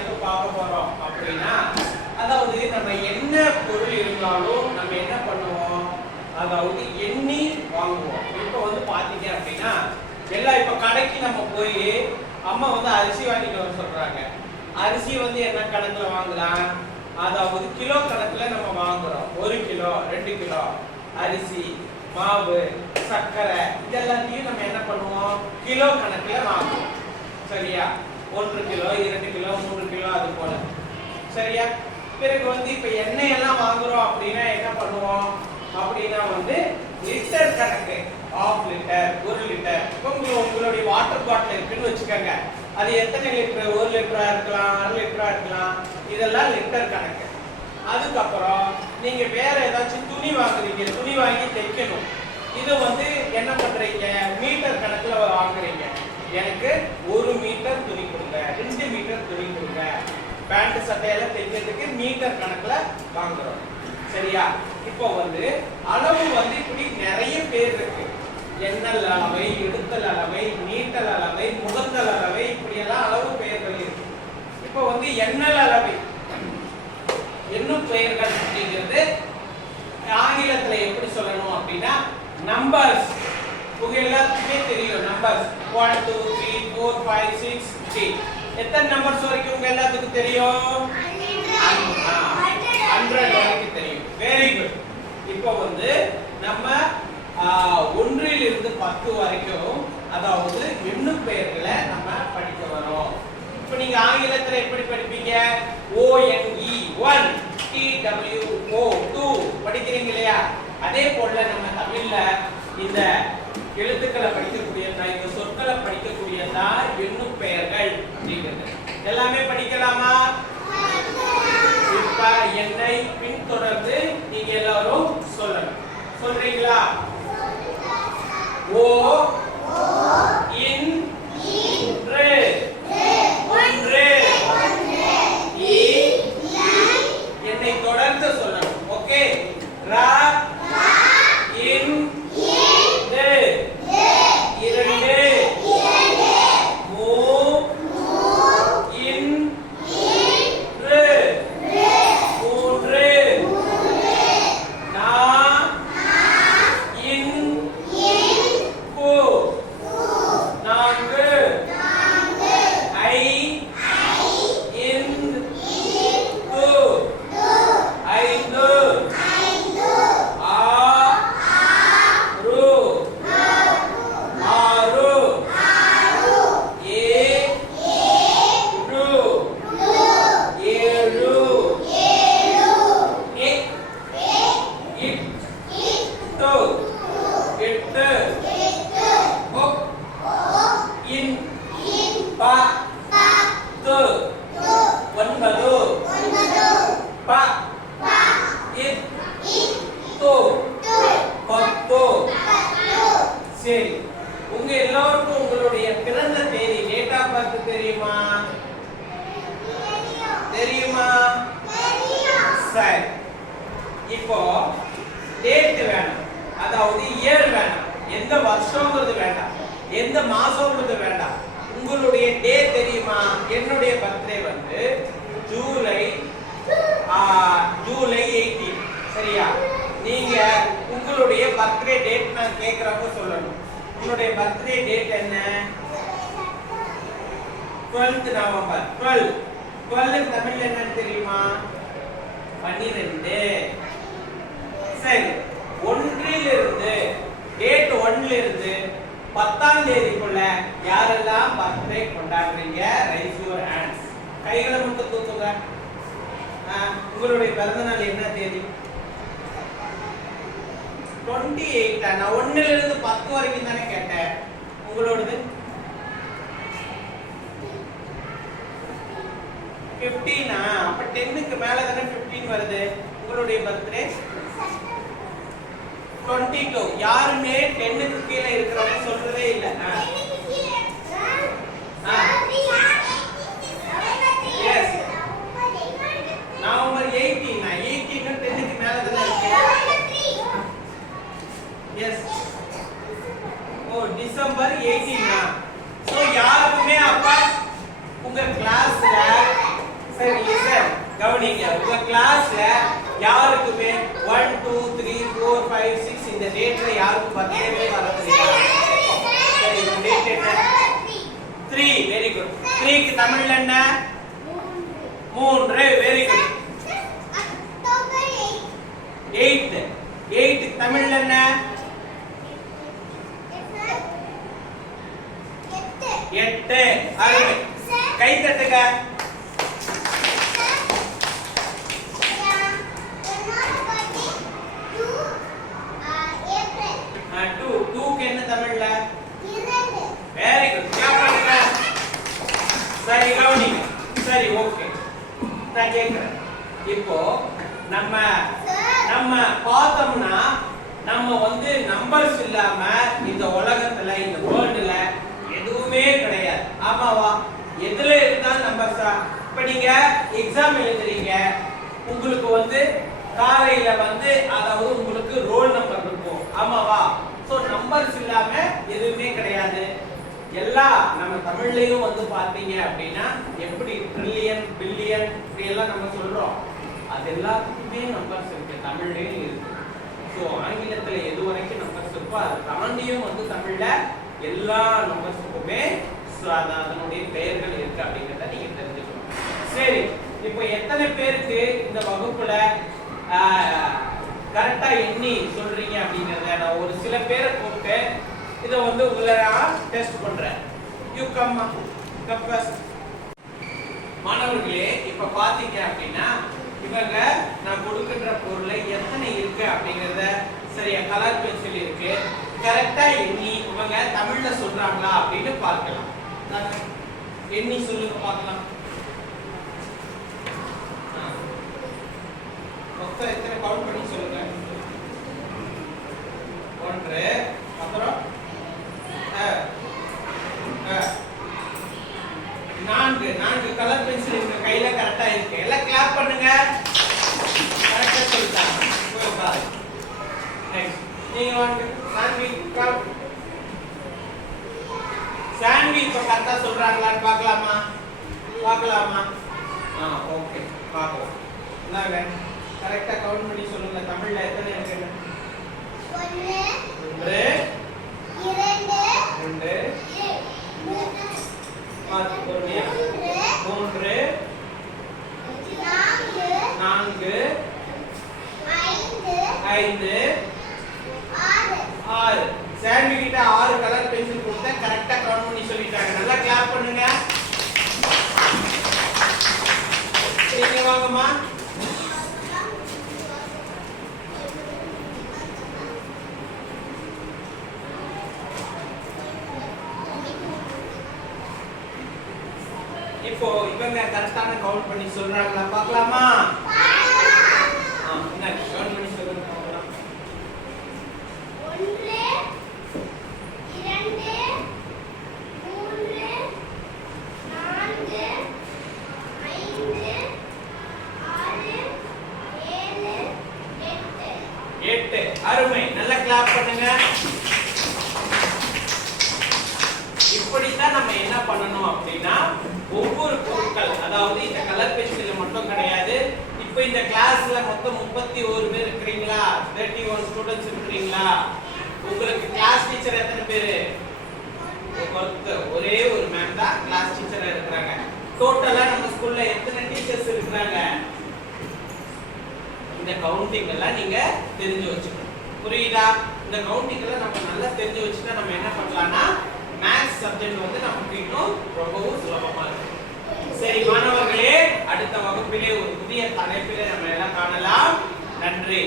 இப்ப பார்க்க போறோம் அப்படின்னா, அதாவது நம்ம என்ன பொருள் இருந்தாலும் நம்ம என்ன பண்ணுவோம், அதாவது எண்ணி வாங்குவோம். இப்ப வந்து பாத்தீங்க அப்படின்னா எல்லாம் இப்ப கடைக்கு நம்ம போய் அம்மா வந்து அரிசி வாங்கிட்டு வர சொல்றாங்க. அரிசி வந்து என்ன கணக்குல வாங்கலாம், அதாவது கிலோ கணக்குல நம்ம வாங்குறோம். 1 கிலோ 2 கிலோ அரிசி, மாவு, சர்க்கரை இதெல்லாத்தையும் நம்ம என்ன பண்ணுவோம், கிலோ கணக்குல வாங்குவோம். சரியா? 1 கிலோ 2 கிலோ 3 கிலோ அது போல. சரியா? பிறகு வந்து இப்ப எண்ணெய் எல்லாம் வாங்குறோம் அப்படின்னா என்ன பண்ணுவோம் அப்படின்னா வந்து லிட்டர் கணக்கு, 1/2 லிட்டர் 1 லிட்டர். உங்களுடைய வாட்டர் பாட்டில் இருக்குன்னு வச்சுக்கோங்க, அது எத்தனை லிட்டர், 1 லிட்டரா இருக்கலாம், 1/2 லிட்டரா இருக்கலாம், இதெல்லாம் லிட்டர் கணக்கு. அதுக்கப்புறம் நீங்க வேற ஏதாச்சும் துணி வாங்குறீங்க, துணி வாங்கி தைக்கணும், இது வந்து என்ன பண்றீங்க, மீட்டர் கணக்குல வாங்குறீங்க. எனக்கு 1 மீட்டர் துணி கொடுங்க, 2 மீட்டர் துணி கொடுங்க. பேண்ட் சட்டையெல்லாம் தைக்கிறதுக்கு மீட்டர் கணக்குல வாங்குறோம். சரியா? இப்போ வந்து அளவு வந்து இப்படி நிறைய பேர் இருக்கு. எண்ணல் அளவை, எடுத்தல் அளவை, நீட்டல் அளவை, முகத்தல் அளவை, இப்படி எல்லாம் அளவு பெயர்கள் இருக்கு. இப்போ வந்து எண்ணல் அளவை, எண்ணும் பெயர்கள் அப்படிங்கிறது ஆங்கிலத்துல எப்படி சொல்லணும் அப்படின்னா நம்பர்ஸ். உங்க எல்லாத்துக்குமே தெரியும் நம்பர்ஸ். 1 2 3 4 5 6 8. எத்தனை நம்பர்ஸ் வரைக்கும் உங்க எல்லாத்துக்கும் தெரியும்? 100 வரைக்கும் தெரியும். Very good. இப்போ வந்து நம்ம 1 இலிருந்து 10 வரைக்கும் அதாவது எண்ணும் பெயர்களை நம்ம படிக்க வரோம். இப்போ நீங்க ஆங்கிலத்துல எப்படி படிப்பீங்க? ONE 1, TWO 2 படிக்கிறீங்க இல்லையா? அதே போல நம்ம தமிழ்ல இந்த எழுத்துக்களை படிக்கக்கூடியதா, இந்த சொற்களை படிக்கக்கூடியதா எண்ணும் பெயர்கள் அப்படிங்கிறது. எல்லாமே படிக்கலாமா? இப்ப என்னை பின்தொடர்ந்து நீங்க எல்லாரும் சொல்லணும். சொல்றீங்களா? ஓ இன் இன்று ஒன்று இ என்னை தொடர்ந்து சொல்லணும். ஓகே? ரா இன் து 2 மூ இன் று 3 நா இன் கு 4 ஐ இன் து 5 சரி, உங்க எல்லாருக்கும் உங்களுடைய பிறந்த தேதி, டேட் ஆஃப் பர்த் தெரியுமா? தெரியுமா? சரி, இப்போ டேட் வேணும், அதாவது இயர் வேணும், எந்த வருஷம்ங்கிறது வேண்டாம், எந்த மாசம்ங்கிறது வேண்டாம். உங்களுடைய டே தெரியுமா? என்னுடைய பர்த்டே வந்து ஜூலை 18. சரியா? நீங்க உங்களுடைய பர்த்டே டேட் நான் கேக்குறப்ப சொல்லணும். உங்களுடைய பர்த்டே டேட் என்ன? 12th November. 12 தமிழ்ல என்ன தெரியுமா? 12. சரி, 1 டேட் 1 இருந்து 10ஆம் தேதிக்குள்ள யாரெல்லாம் பர்த்டே கொண்டாடுறீங்க? Raise your hands. கைகளை மட்டும் தூக்குங்க. உங்களுடைய பிறந்த நாள் என்ன தேதி? 28. நான் 1 இருந்து 10 வரைக்கும் தானே கேட்டேன். உங்களோடது 15. அப்ப 10க்கு மேல தானே 15 வருது. உங்களுடைய பர்த்டே 22. யாருமே 10க்கு கீழே இருக்கிறவங்க சொல்றதே இல்ல. S, November 18. 18 10க்கு மேல தானே இருக்கு. எஸ். ஓ, டிசம்பர் 18. சோ யாருக்குமே அப்ப உங்க கிளாஸ்ல யாருக்குமே 1 2 3 4 5 6 இந்த டேட்ல யாருக்கும் பர்த்டேவே வரது இல்ல. சரி இந்த டேட் என்ன? 3. Very good. 3 க்கு தமிழ்ல என்ன? 3. Very good. அக்டோபர் 8. 8 க்கு தமிழ்ல என்ன? 8. அருமை. கை தட்டுங்க. என்ன தமிழ்ல? 2. Very good. கிளாப் பண்ணுங்க. சரி கவனிங்க. சரி ஓகே. நான் கேக்குறேன். இப்போ நம்ம பார்த்தோம்னா நம்ம வந்து நம்பர்ஸ் இல்லாம இந்த உலகத்துல இந்த வேர்ல்ட்ல எதுவுமே கிடையாது. ஆமாவா? எதுல இருந்தா நம்பர்ஸா? இப்ப நீங்க எக்ஸாம் எழுதுறீங்க. உங்களுக்கு வந்து காலையில வந்து அதாவது உங்களுக்கு ரோல் நம்பர் இருக்கும். ஆமாவா? சோ நம்பர்ஸ் இல்லாம எதுவுமே கிடையாது. எல்லாம் நம்ம தமிழ்லயும் வந்து பாத்தீங்க அப்படின்னா எப்படி ட்ரில்லியன் பில்லியன் இதெல்லாம் நம்ம சொல்றோம். அது எல்லாத்துக்குமே நம்பர்ஸ் இருக்கு, தமிழ்லயும் இருக்கு. சோ ஆங்கிலத்துல எது வரைக்கும் நம்பர்ஸ் இருக்கோ அதை தாண்டியும் வந்து தமிழ்ல எல்லா நம்பர்ஸுக்குமே அதனுடைய பெயர்கள் இருக்கு அப்படிங்கறத நீங்க தெரிஞ்சுக்கணும். சரி, இப்போ எத்தனை பேருக்கு இந்த வகுப்புல கரெக்டா எண்ணி சொல்றீங்க அப்படிங்கறத நான் ஒரு சில பேரை கூப்பிட்டு இதை வந்து உங்களை டெஸ்ட் பண்றேன். You come first. மாணவர்களே, இப்ப பாத்தீங்க அப்படின்னா இவங்க நான் கொடுக்கின்ற பொருளை எத்தனை இருக்கு அப்படிங்கறத சரியா கலர் பென்சில் இருக்கு கரெக்டா எண்ணி இவங்க தமிழ்ல சொல்றாங்களா அப்படின்னு பார்க்கலாம். எண்ணி சொல்லுங்க பார்க்கலாம். மொத்தம் எத்தனை கவுண்ட் பண்ணி சொல்லுங்க. 1 அப்புறம் 4 கலர் பென்சில் உங்க கையில கரெக்டா இருக்கு. எல்லாம் கிளாப் பண்ணுங்க. கரெக்டா சொல்லிட்டாங்க. போய் பாருங்க. நெக்ஸ்ட் நீங்க வாங்க. சாண்ட்வி கம். சாண்ட்வி இப்ப கரெக்டா சொல்றாங்களான்னு பார்க்கலாமா? ஓகே பாப்போம். என்னங்க கரெக்டா கவுண்ட் பண்ணி சொல்லுங்க. தமிழ்ல எத்தனை இருக்கு? 1 2 2 3 4 5 6. சாண்ட்வி கிட்ட 6 கலர் பென்சில் கொடுத்தா கரெக்டா கவுண்ட் பண்ணி சொல்லிட்டாங்க. நல்லா கிளாப் பண்ணுங்க. நீங்க வாங்கம்மா. இப்போ இவங்க கரெக்டான கவுண்ட் பண்ணி சொல்றாங்களா பார்க்கலாமா? என்ன கவுண்ட் பண்ணி சொல்லுங்க பார்க்கலாம். 1 2 3 4 5 6 7 8. அருமை. நல்லா கிளாப் பண்ணுங்க. இப்படித்தான் நம்ம என்ன பண்ணணும் அப்படின்னா ஒவ்வொரு பொருட்கள் அதாவது இந்த கலர் பென்சில்ல மட்டும் கிடையாது. இப்போ இந்த கிளாஸ்ல மொத்தம் 31 பேர் இருக்கீங்களா? 31 ஸ்டூடண்ட்ஸ் இருக்கீங்களா? உங்களுக்கு கிளாஸ் டீச்சர் எத்தனை பேரு? ஒரே ஒரு மேம் தான் கிளாஸ் டீச்சரா இருக்காங்க. டோட்டலா நம்ம ஸ்கூல்ல எத்தனை டீச்சர்ஸ் இருக்காங்க? இந்த கவுண்டிங் எல்லாம் நீங்க தெரிஞ்சு வச்சுக்கணும். புரியுதா? இந்த கவுண்டிங் எல்லாம் நம்ம நல்லா தெரிஞ்சு வச்சுட்டா நம்ம என்ன பண்ணலாம்னா மேத்ஸ் சப்ஜெக்ட் வந்து நமக்கு இன்னும் ரொம்பவும் சுலபமா இருக்கும். சரி மாணவர்களே, அடுத்த வகுப்பிலே ஒரு புதிய தலைப்பிலே நம்ம எல்லாம் காணலாம். நன்றி.